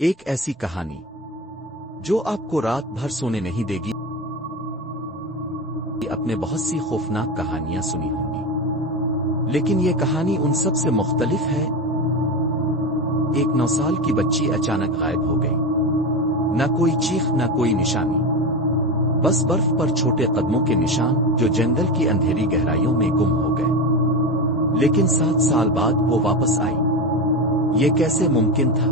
ایک ایسی کہانی جو آپ کو رات بھر سونے نہیں دے گی۔ اپنے بہت سی خوفناک کہانیاں سنی ہوں گی، لیکن یہ کہانی ان سب سے مختلف ہے۔ ایک 9 سال کی بچی اچانک غائب ہو گئی، نہ کوئی چیخ نہ کوئی نشانی، بس برف پر چھوٹے قدموں کے نشان جو جنگل کی اندھیری گہرائیوں میں گم ہو گئے۔ لیکن 7 سال بعد وہ واپس آئی۔ یہ کیسے ممکن تھا؟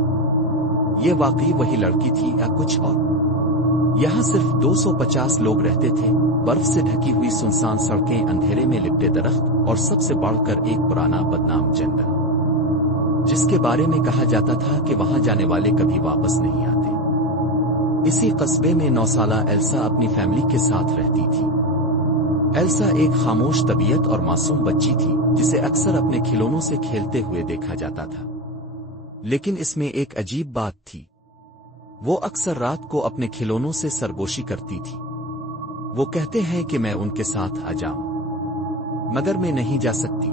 یہ واقعی وہی لڑکی تھی یا کچھ اور؟ یہاں صرف 250 لوگ رہتے تھے، برف سے ڈھکی ہوئی سنسان سڑکیں، اندھیرے میں لپٹے درخت، اور سب سے بڑھ کر ایک پرانا بدنام جنگل جس کے بارے میں کہا جاتا تھا کہ وہاں جانے والے کبھی واپس نہیں آتے۔ اسی قصبے میں 9 سالہ ایلسا اپنی فیملی کے ساتھ رہتی تھی۔ ایلسا ایک خاموش طبیعت اور معصوم بچی تھی جسے اکثر اپنے کھلونوں سے کھیلتے ہوئے دیکھا جاتا تھا۔ لیکن اس میں ایک عجیب بات تھی، وہ اکثر رات کو اپنے کھلونوں سے سرگوشی کرتی تھی۔ وہ کہتے ہیں کہ میں ان کے ساتھ آ جاؤں، مگر میں نہیں جا سکتی۔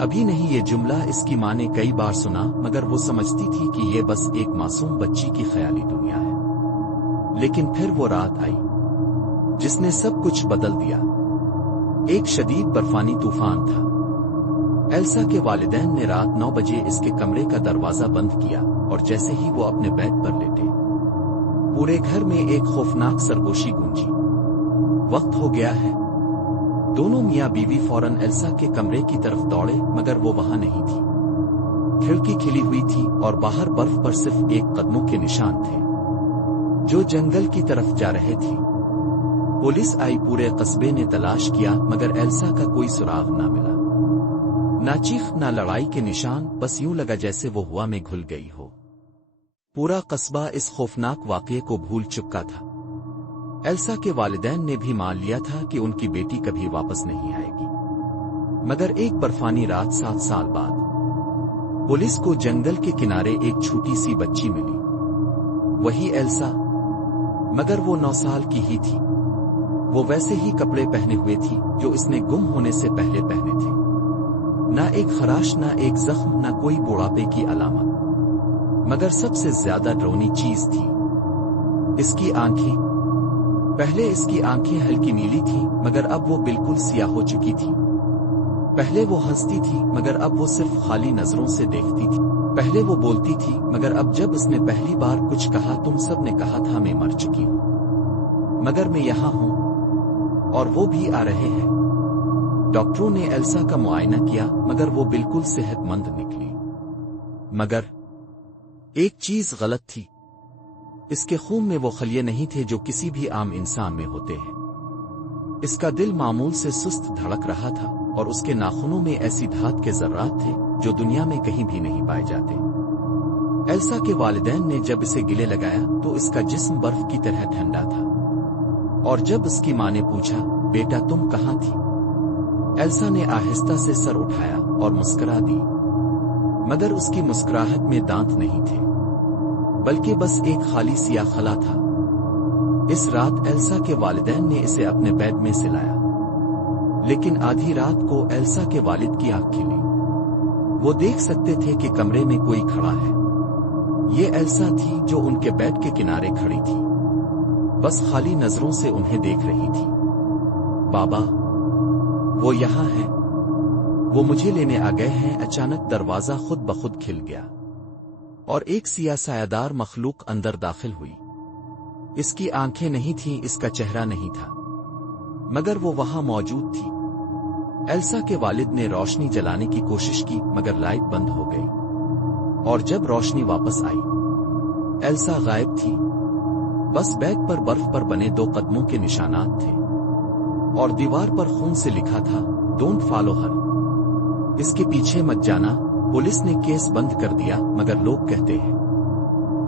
ابھی نہیں، یہ جملہ اس کی ماں نے کئی بار سنا، مگر وہ سمجھتی تھی کہ یہ بس ایک معصوم بچی کی خیالی دنیا ہے۔ لیکن پھر وہ رات آئی جس نے سب کچھ بدل دیا۔ ایک شدید برفانی طوفان تھا۔ ایلسا کے والدین نے رات 9 بجے اس کے کمرے کا دروازہ بند کیا، اور جیسے ہی وہ اپنے بیڈ پر لیٹے، پورے گھر میں ایک خوفناک سرگوشی گونجی۔ وقت ہو گیا ہے۔ دونوں میاں بیوی فوراً ایلسا کے کمرے کی طرف دوڑے، مگر وہ وہاں نہیں تھی۔ کھڑکی کھلی ہوئی تھی اور باہر برف پر صرف ایک قدموں کے نشان تھے جو جنگل کی طرف جا رہے تھے۔ پولیس آئی، پورے قصبے نے تلاش کیا، مگر ایلسا کا کوئی سراغ نہ ملا۔ نہ چیخ نہ لڑائی کے نشان، بس یوں لگا جیسے وہ ہوا میں گھل گئی ہو۔ پورا قصبہ اس خوفناک واقعے کو بھول چکا تھا۔ ایلسا کے والدین نے بھی مان لیا تھا کہ ان کی بیٹی کبھی واپس نہیں آئے گی۔ مگر ایک برفانی رات 7 سال بعد پولیس کو جنگل کے کنارے ایک چھوٹی سی بچی ملی۔ وہی ایلسا، مگر وہ 9 سال کی ہی تھی۔ وہ ویسے ہی کپڑے پہنے ہوئے تھی جو اس نے گم ہونے سے پہلے پہنے تھے۔ نہ ایک خراش، نہ ایک زخم، نہ کوئی بڑھاپے کی علامت۔ مگر سب سے زیادہ ڈراؤنی چیز تھی اس کی آنکھیں۔ پہلے اس کی آنکھیں ہلکی نیلی تھیں، مگر اب وہ بالکل سیاہ ہو چکی تھی۔ پہلے وہ ہنستی تھی، مگر اب وہ صرف خالی نظروں سے دیکھتی تھی۔ پہلے وہ بولتی تھی، مگر اب جب اس نے پہلی بار کچھ کہا، تم سب نے کہا تھا میں مر چکی ہوں، مگر میں یہاں ہوں، اور وہ بھی آ رہے ہیں۔ ڈاکٹروں نے ایلسا کا معائنہ کیا، مگر وہ بالکل صحت مند نکلی۔ مگر ایک چیز غلط تھی، اس کے خون میں وہ خلیے نہیں تھے جو کسی بھی عام انسان میں ہوتے ہیں۔ اس کا دل معمول سے سست دھڑک رہا تھا، اور اس کے ناخنوں میں ایسی دھات کے ذرات تھے جو دنیا میں کہیں بھی نہیں پائے جاتے۔ ایلسا کے والدین نے جب اسے گلے لگایا تو اس کا جسم برف کی طرح ٹھنڈا تھا، اور جب اس کی ماں نے پوچھا، بیٹا تم کہاں تھی؟ ایلسا نے آہستہ سے سر اٹھایا اور مسکرا دی، مگر اس کی مسکراہٹ میں دانت نہیں تھے، بلکہ بس ایک خالی سیاہ خلا تھا۔ اس رات ایلسا کے والدین نے اسے اپنے بیڈ میں سلایا، لیکن آدھی رات کو ایلسا کے والد کی آنکھ کھلی۔ وہ دیکھ سکتے تھے کہ کمرے میں کوئی کھڑا ہے۔ یہ ایلسا تھی جو ان کے بیڈ کے کنارے کھڑی تھی، بس خالی نظروں سے انہیں دیکھ رہی تھی۔ بابا، وہ یہاں ہے، وہ مجھے لینے آ گئے ہیں۔ اچانک دروازہ خود بخود کھل گیا، اور ایک سیاہ سایہ دار مخلوق اندر داخل ہوئی۔ اس کی آنکھیں نہیں تھیں، اس کا چہرہ نہیں تھا، مگر وہ وہاں موجود تھی۔ ایلسا کے والد نے روشنی جلانے کی کوشش کی، مگر لائٹ بند ہو گئی، اور جب روشنی واپس آئی، ایلسا غائب تھی۔ بس بیگ پر برف پر بنے 2 قدموں کے نشانات تھے، اور دیوار پر خون سے لکھا تھا، ڈونٹ فالو ہر، اس کے پیچھے مت جانا۔ پولیس نے کیس بند کر دیا، مگر لوگ کہتے ہیں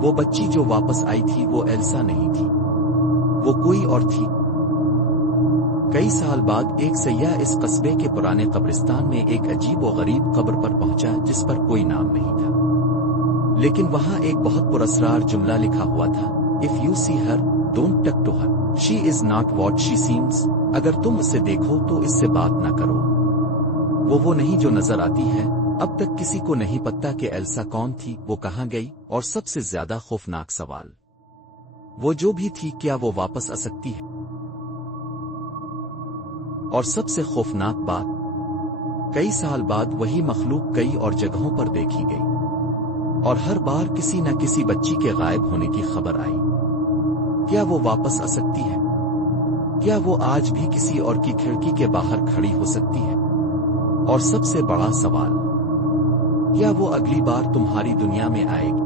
وہ بچی جو واپس آئی تھی وہ ایلسا نہیں تھی، وہ کوئی اور تھی۔ کئی سال بعد ایک سیاح اس قصبے کے پرانے قبرستان میں ایک عجیب و غریب قبر پر پہنچا جس پر کوئی نام نہیں تھا، لیکن وہاں ایک بہت پراسرار جملہ لکھا ہوا تھا، If you see her, don't talk to her. She is not what she seems. اگر تم اسے دیکھو تو اس سے بات نہ کرو، وہ نہیں جو نظر آتی ہے۔ اب تک کسی کو نہیں پتا کہ ایلسا کون تھی، وہ کہاں گئی، اور سب سے زیادہ خوفناک سوال، وہ جو بھی تھی کیا وہ واپس آ سکتی ہے؟ اور سب سے خوفناک بات، کئی سال بعد وہی مخلوق کئی اور جگہوں پر دیکھی گئی، اور ہر بار کسی نہ کسی بچی کے غائب ہونے کی خبر آئی۔ کیا وہ واپس آ سکتی ہے؟ کیا وہ آج بھی کسی اور کی کھڑکی کے باہر کھڑی ہو سکتی ہے؟ اور سب سے بڑا سوال، کیا وہ اگلی بار تمہاری دنیا میں آئے گی؟